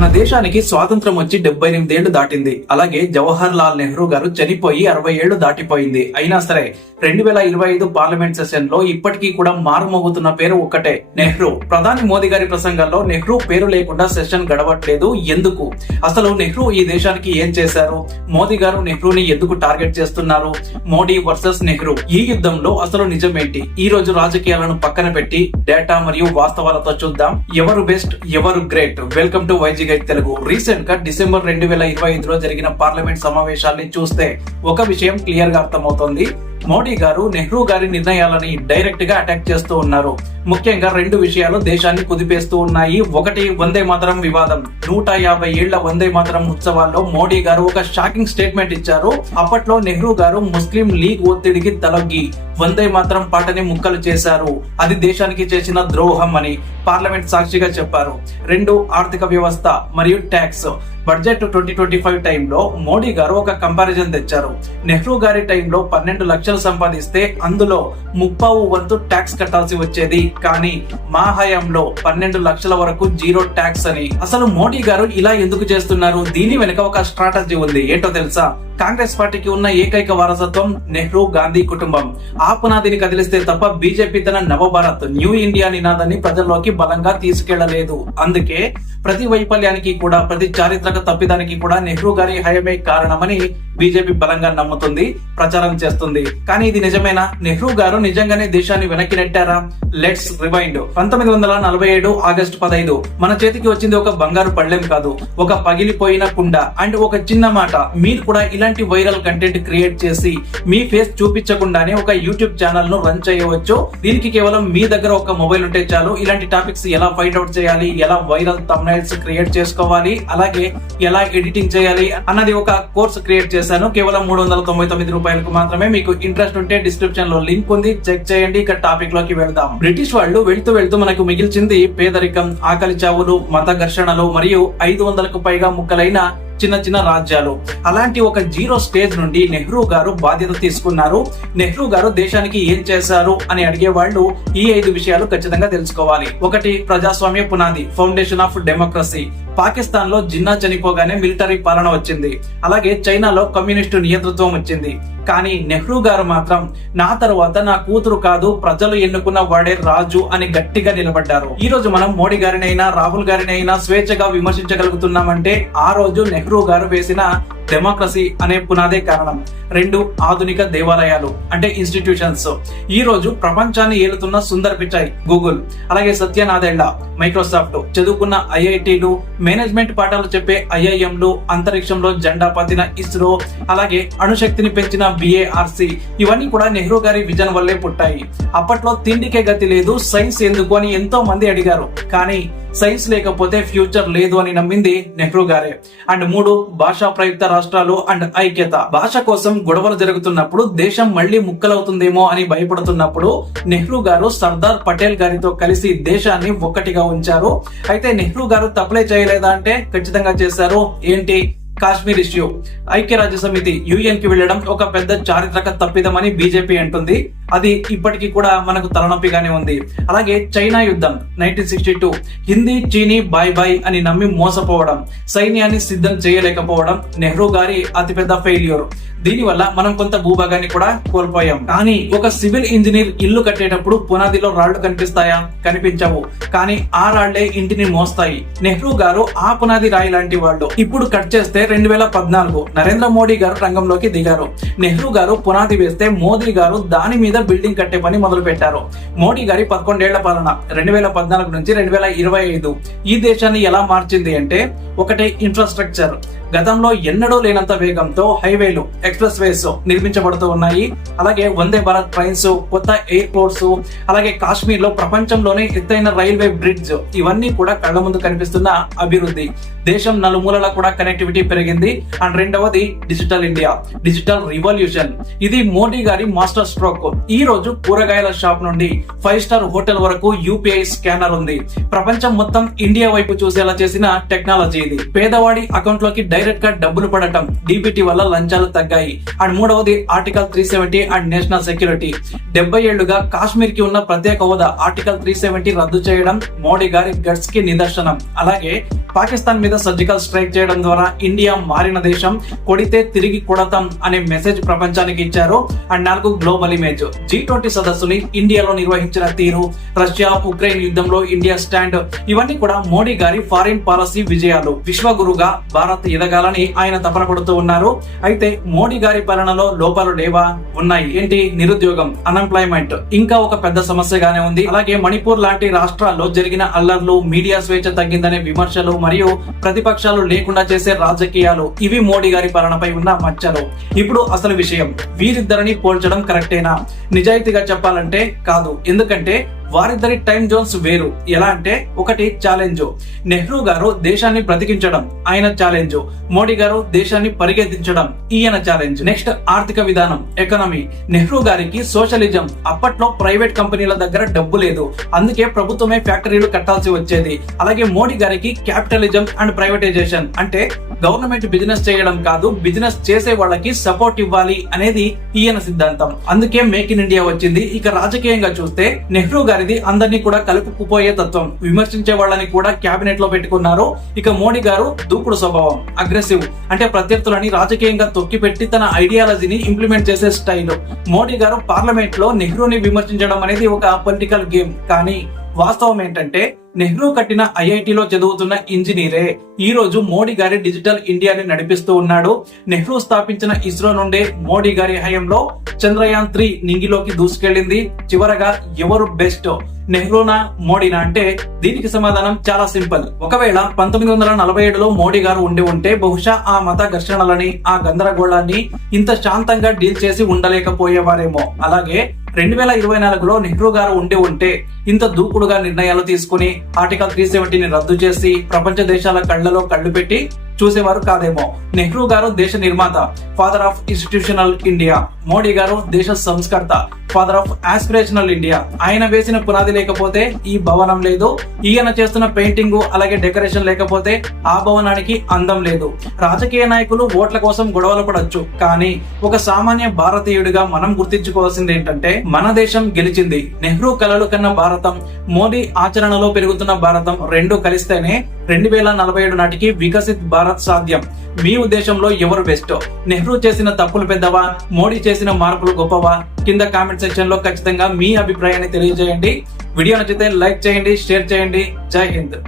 మన దేశానికి స్వాతంత్రం వచ్చి 78 ఏళ్లు దాటింది. అలాగే జవహర్ లాల్ నెహ్రూ గారు చనిపోయి 60 ఏళ్లు దాటిపోయింది. అయినా సరే 2025 పార్లమెంట్ సెషన్ లో ఇప్పటికీ కూడా మారుమోగుతున్న పేరు ఒక్కటే, నెహ్రూ. ప్రధాని మోదీ గారి ప్రసంగాల్లో నెహ్రూ పేరు లేకుండా సెషన్ గడవట్లేదు. ఎందుకు? అసలు నెహ్రూ ఈ దేశానికి ఏం చేశారు? మోదీ గారు నెహ్రూని ఎందుకు టార్గెట్ చేస్తున్నారు? మోడీ వర్సెస్ నెహ్రూ ఈ యుద్ధంలో అసలు నిజమేంటి? ఈ రోజు రాజకీయాలను పక్కన పెట్టి డేటా మరియు వాస్తవాలతో చూద్దాం. ఎవరు బెస్ట్, ఎవరు great? Welcome to YG guide Telugu. Recent గా డిసెంబర్ 2025 లో జరిగిన పార్లమెంట్ సమావేశాన్ని చూస్తే ఒక విషయం క్లియర్ గా అర్థమవుతోంది. మోడీ గారు నెహ్రూ గారి నిర్ణయాలని డైరెక్ట్ గా అటాక్ చేస్తూ ఉన్నారు. ముఖ్యంగా రెండు విషయాలు దేశాన్ని కుదిపేస్తూ ఉన్నాయి. ఒకటి, వందే మాతరం వివాదం. 150 ఏళ్ల వందే మాతరం ఉత్సవాల్లో మోడీ గారు ఒక షాకింగ్ స్టేట్మెంట్ ఇచ్చారు. అప్పట్లో నెహ్రూ గారు ముస్లిం లీగ్ ఒత్తిడికి తలొగ్గి వందే మాతరం పాటని ముక్కలు చేశారు. అది దేశానికి చేసిన ద్రోహం అని పార్లమెంట్ సాక్షిగా చెప్పారు. రెండు, ఆర్థిక వ్యవస్థ మరియు ట్యాక్స్. బడ్జెట్ 2025 టైంలో మోడీ గారు ఒక కంపారిజన్ తెచ్చారు. నెహ్రూ గారి టైంలో 12 లక్షలు సంపాదిస్తే అందులో 30 వంతు ట్యాక్స్ కట్టాల్సి వచ్చేది. కానీ మా హయాంలో 12 లక్షల వరకు జీరో ట్యాక్స్ అని. అసలు మోడీ గారు ఇలా ఎందుకు చేస్తున్నారు? దీని వెనుక ఒక స్ట్రాటజీ ఉంది. ఏంటో తెలుసా? కాంగ్రెస్ పార్టీకి ఉన్న ఏకైక వారసత్వం నెహ్రూ గాంధీ కుటుంబం. ఆ పునాదిని కదిలిస్తే తప్ప బీజేపీ తన నవభారత్ న్యూ ఇండియా నినాదాన్ని ప్రజల్లోకి బలంగా తీసుకెళ్లలేదు. అందుకే ప్రతి వైఫల్యానికి కూడా, ప్రతి చారిత్రక తప్పిదానికి కూడా నెహ్రూ గారి హయమే కారణమని బీజేపీ బలంగా నమ్ముతుంది, ప్రచారం చేస్తుంది. కానీ ఇది నిజమేనా? నెహ్రూ గారు నిజంగానే దేశాన్ని వెనక్కి నెట్టారా? Let's rewind. 1947 ఆగస్టు 15 మన చేతికి వచ్చింది ఒక బంగారు పళ్ళెం కాదు, ఒక పగిలిపోయిన కుండ అండ్ ఒక చిన్న మాట. మీరు కూడా ఇలాంటి వైరల్ కంటెంట్ క్రియేట్ చేసి మీ ఫేస్ చూపించకుండానే ఒక యూట్యూబ్ ఛానల్ ను రన్ చేయవచ్చు. దీనికి కేవలం మీ దగ్గర ఒక మొబైల్ ఉంటే చాలు. ఇలాంటి టాపిక్స్ ఎలా ఫైండ్ అవుట్ చేయాలి, ఎలా వైరల్ థంబ్నైల్స్ క్రియేట్ చేసుకోవాలి, అలాగే ఎలా ఎడిటింగ్ చేయాలి అన్నది ఒక కోర్స్ క్రియేట్ చేశాను. కేవలం 399 రూపాయలకు మాత్రమే. మీకు ఇంట్రెస్ట్ ఉంటే డిస్క్రిప్షన్ లో లింక్ ఉంది, చెక్ చేయండి. ఇక టాపిక్ లోకి వెళ్దాం. బ్రిటిష్ వాళ్ళు వెళ్తూ వెళ్తూ మనకు మిగిల్చింది పేదరికం, ఆకలి చావులు, మత ఘర్షణలు మరియు 500కు పైగా ముక్కలైన చిన్న చిన్న రాజ్యాలు. అలాంటి ఒక జీరో స్టేజ్ నుండి నెహ్రూ గారు బాధ్యత తీసుకున్నారు. నెహ్రూ గారు దేశానికి ఏం చేశారు అని అడిగే వాళ్ళు ఈ 5 విషయాలు ఖచ్చితంగా తెలుసుకోవాలి. ఒకటి, ప్రజాస్వామ్య పునాది, ఫౌండేషన్ ఆఫ్ డెమోక్రసీ. పాకిస్తాన్ లో జిన్నా చనిపోగానే మిలిటరీ పాలన వచ్చింది. అలాగే చైనాలో కమ్యూనిస్టు నియంతృత్వం వచ్చింది. కానీ నెహ్రూ గారు మాత్రం నా తర్వాత నా కూతురు కాదు, ప్రజలు ఎన్నుకున్న వాడే రాజు అని గట్టిగా నిలబడ్డారు. ఈ రోజు మనం మోడీ గారినైనా రాహుల్ గారినైనా స్వేచ్ఛగా విమర్శించగలుగుతున్నామంటే ఆ రోజు నెహ్రూ గారు వేసిన డెమోక్రసీ అనే పునాదే కారణం. రెండు, ఆధునిక దేవాలయాలు అంటే ఇన్స్టిట్యూషన్స్. ఈ రోజు ప్రపంచాన్ని ఏలుతున్న సుందర్ పిచాయ్ గూగుల్, అలాగే సత్య నాదెళ్ల మైక్రోసాఫ్ట్, చదువుకున్న ఐఐటీలు, మేనేజ్మెంట్ పాఠాలు చెప్పే ఐఐఎంలు, అంతరిక్షంలో జెండా పతిన ఇస్రో, అలాగే అణుశక్తిని పెంచిన బిఏఆర్సి, ఇవన్నీ కూడా నెహ్రూ గారి విజన్ వల్లే పుట్టాయి. అప్పట్లో తిండికే గతి లేదు, సైన్స్ ఎందుకు అని ఎంతో మంది అడిగారు. కానీ సైన్స్ లేకపోతే ఫ్యూచర్ లేదు అని నమ్మింది నెహ్రూ గారే. అండ్ మూడు, భాషా ప్రయుక్త రాష్ట్రాలు అండ్ ఐక్యత. భాష కోసం గొడవలు జరుగుతున్నప్పుడు, దేశం మళ్లీ ముక్కలవుతుందేమో అని భయపడుతున్నప్పుడు నెహ్రూ గారు సర్దార్ పటేల్ గారితో కలిసి దేశాన్ని ఒక్కటిగా ఉంచారు. అయితే నెహ్రూ గారు తప్పులే చేయలేదా అంటే ఖచ్చితంగా చేశారు. ఏంటి? కాశ్మీర్ ఇష్యూ. ఐక్యరాజ్య సమితి యుఎన్ కి వెళ్లడం ఒక పెద్ద చారిత్రక తప్పిదమని బీజేపీ అంటుంది. అది ఇప్పటికీ కూడా మనకు తలనొప్పిగానే ఉంది. అలాగే చైనా యుద్ధం 1962, హిందీ చీనీ బాయ్ బాయ్ అని నమ్మి మోసపోవడం, సైన్యాన్ని సిద్ధం చేయలేకపోవడం నెహ్రూ గారి అతిపెద్ద ఫెయిల్యూర్. దీనివల్ల మనం కొంత భూభాగాన్ని కూడా కోల్పోయాం. కానీ ఒక సివిల్ ఇంజనీర్ ఇల్లు కట్టేటప్పుడు పునాదిలో రాళ్లు కనిపిస్తాయా? కనిపించవు. కానీ ఆ రాళ్లే ఇంటిని మోస్తాయి. నెహ్రూ గారు ఆ పునాది రాయి లాంటి వాళ్ళు. ఇప్పుడు కట్ చేస్తే 2014 నరేంద్ర మోడీ గారు రంగంలోకి దిగారు. నెహ్రూ గారు పునాది వేస్తే మోదీ గారు దాని మీద బిల్డింగ్ కట్టే పని మొదలు పెట్టారు. మోడీ గారి 11 ఏళ్ల పాలన 2014 నుంచి 2025 ఈ దేశాన్ని ఎలా మార్చింది అంటే, ఒకటి, ఇన్ఫ్రాస్ట్రక్చర్. గతంలో ఎన్నడూ లేనంత వేగంతో హైవేలు, ఎక్స్ప్రెస్ వేస్ నిర్మించబడుతూ ఉన్నాయి. అలాగే వందే భారత్ ట్రైన్స్, కొత్త ఎయిర్పోర్ట్స్, అలాగే కాశ్మీర్ లో ప్రపంచంలోనే ఎత్తైన రైల్వే బ్రిడ్జ్, ఇవన్నీ కూడా కళ్ల ముందు కనిపిస్తున్న అభివృద్ధి. దేశం నలుమూలలా కూడా కనెక్టివిటీ పెరిగింది. అండ్ రెండవది, డిజిటల్ ఇండియా, డిజిటల్ రివల్యూషన్. ఇది మోడీ గారి మాస్టర్ స్ట్రోక్. ఈ రోజు కూరగాయల షాప్ నుండి 5 స్టార్ హోటల్ వరకు యూపీఐ స్కానర్ ఉంది. ప్రపంచం మొత్తం ఇండియా వైపు చూసేలా చేసిన టెక్నాలజీ ఇది. పేదవాడి అకౌంట్ లోకి డైరెక్ట్ గా డబ్బులు పడటం, డీబీటీ వల్ల లంచాలు తగ్గాయి. అండ్ మూడవది ఆర్టికల్ 370 అండ్ నేషనల్ సెక్యూరిటీ. 70 ఏళ్లుగా కాశ్మీర్ కి ఉన్న ప్రత్యేక హోదా ఆర్టికల్ 370 రద్దు చేయడం మోడీ గారి గట్స్ కి నిదర్శనం. అలాగే పాకిస్తాన్ మీద సర్జికల్ స్ట్రైక్ చేయడం ద్వారా ఇండియా మారిన దేశం, కొడితే తిరిగి కొడతాం అనే మెసేజ్ ప్రపంచానికి ఇచ్చారు. And 4 global image. G20 సదస్సుని ఇండియాలో నిర్వహించిన తీరు, రష్యా ఉక్రెయిన్ యుద్ధంలో ఇండియా స్టాండ్, ఇవన్నీ కూడా మోడీ గారి ఫారిన్ పాలసీ విజయాలు. విశ్వగురుగా భారత్ ఎదగాలని ఆయన తపన పడుతూ ఉన్నారు. అయితే మోడీ గారి పాలనలో లోపాలు లేవా? ఉన్నాయి. ఏంటి? నిరుద్యోగం, అన్ఎంప్లాయ్మెంట్ ఇంకా ఒక పెద్ద సమస్యగానే ఉంది. అలాగే మణిపూర్ లాంటి రాష్ట్రాల్లో జరిగిన అల్లర్లు, మీడియా స్వేచ్ఛ తగ్గిందనే విమర్శలు మరియు ప్రతిపక్షాలు లేకుండా చేసే రాజకీయాలు, ఇవి మోడీ గారి పాలనపై ఉన్న మచ్చలు. ఇప్పుడు అసలు విషయం, వీరిద్దరిని పోల్చడం కరెక్టేనా? నిజాయితీగా చెప్పాలంటే కాదు. ఎందుకంటే వారిద్దరి టైం జోన్స్ వేరు. ఎలా అంటే, ఒకటి ఛాలెంజ్, నెహ్రూ గారు దేశాన్ని బ్రతికించడం ఆయన ఛాలెంజ్, మోడీ గారు దేశాన్ని పరిగెత్తించడం ఈయన ఛాలెంజ్. నెక్స్ట్ ఆర్థిక విధానం, ఎకనామీ. నెహ్రూ గారికి సోషలిజం. అప్పట్లో ప్రైవేట్ కంపెనీల దగ్గర డబ్బు లేదు, అందుకే ప్రభుత్వమే ఫ్యాక్టరీలు కట్టాల్సి వచ్చేది. అలాగే మోడీ గారికి క్యాపిటలిజం అండ్ ప్రైవేటైజేషన్, అంటే గవర్నమెంట్ బిజినెస్ చేయడం కాదు, బిజినెస్ చేసే వాళ్ళకి సపోర్ట్ ఇవ్వాలి అనేది ఈయన సిద్ధాంతం. అందుకే మేక్ ఇన్ ఇండియా వచ్చింది. ఇక రాజకీయంగా చూస్తే నెహ్రూ గారిది అందరినీ కూడా కలుపుకుపోయే తత్వం, విమర్శించే వాళ్ళని కూడా క్యాబినెట్ లో పెట్టుకున్నారు. ఇక మోడీ గారు దూకుడు స్వభావం, అగ్రెసివ్, అంటే ప్రత్యర్థులని రాజకీయంగా తొక్కిపెట్టి తన ఐడియాలజీని ఇంప్లిమెంట్ చేసే స్టైల్. మోడీ గారు పార్లమెంట్ లో నెహ్రూని విమర్శించడం అనేది ఒక పొలిటికల్ గేమ్. కానీ వాస్తవం ఏంటంటే, నెహ్రూ కట్టిన ఐఐటిలో చదువుతున్న ఇంజనీరే ఈ రోజు మోడీ గారి డిజిటల్ ఇండియాని నడిపిస్తూ ఉన్నాడు. నెహ్రూ స్థాపించిన ఇస్రో నుండే మోడీ గారి హయాంలో చంద్రయాన్ 3 నింగిలోకి దూసుకెళ్లింది. చివరగా ఎవరు బెస్ట్, నెహ్రూనా మోడీనా అంటే దీనికి సమాధానం చాలా సింపుల్. ఒకవేళ 1947లో మోడీ గారు ఉండి ఉంటే బహుశా ఆ మత ఘర్షణలని, ఆ గందరగోళాన్ని ఇంత శాంతంగా డీల్ చేసి ఉండలేకపోయేవారేమో. అలాగే 2024లో నెహ్రూ గారు ఉండి ఉంటే ఇంత దూకుడుగా నిర్ణయాలు తీసుకుని ఆర్టికల్ 370ని రద్దు చేసి ప్రపంచ దేశాల కళ్లలో కళ్ళు పెట్టి చూసేవారు కాదేమో. నెహ్రూ గారు దేశ నిర్మాత, father of institutional India. Modi గారు దేశ సంస్కర్త, ఫాదర్ ఆఫ్ ఆస్పిరేషనల్ ఇండియా. ఆయన వేసిన పునాది లేకపోతే ఈ భవనం లేదు, ఈయన చేస్తున్న పెయింటింగ్ అలాగే డెకరేషన్ లేకపోతే ఆ భవనానికి అందం లేదు. రాజకీయ నాయకులు ఓట్ల కోసం గొడవలు పడొచ్చు, కానీ ఒక సామాన్య భారతీయుడిగా మనం గుర్తించుకోవాల్సింది ఏంటంటే, మన దేశం గెలిచింది. నెహ్రూ కలలు కన్న భారతం, మోడీ ఆచరణలో పెరుగుతున్న భారతం రెండు కలిస్తేనే 2047 నాటికి వికసిత్ భారత్ సాధ్యం. మీ ఉద్దేశంలో ఎవరు బెస్ట్? నెహ్రూ చేసిన తప్పులు పెద్దవా, మోడీ చేసిన మార్పులు గొప్పవా? కింద కామెంట్ సెక్షన్ లో ఖచ్చితంగా మీ అభిప్రాయాన్ని తెలియజేయండి. వీడియో నచ్చితే లైక్ చేయండి, షేర్ చేయండి. జై హింద్.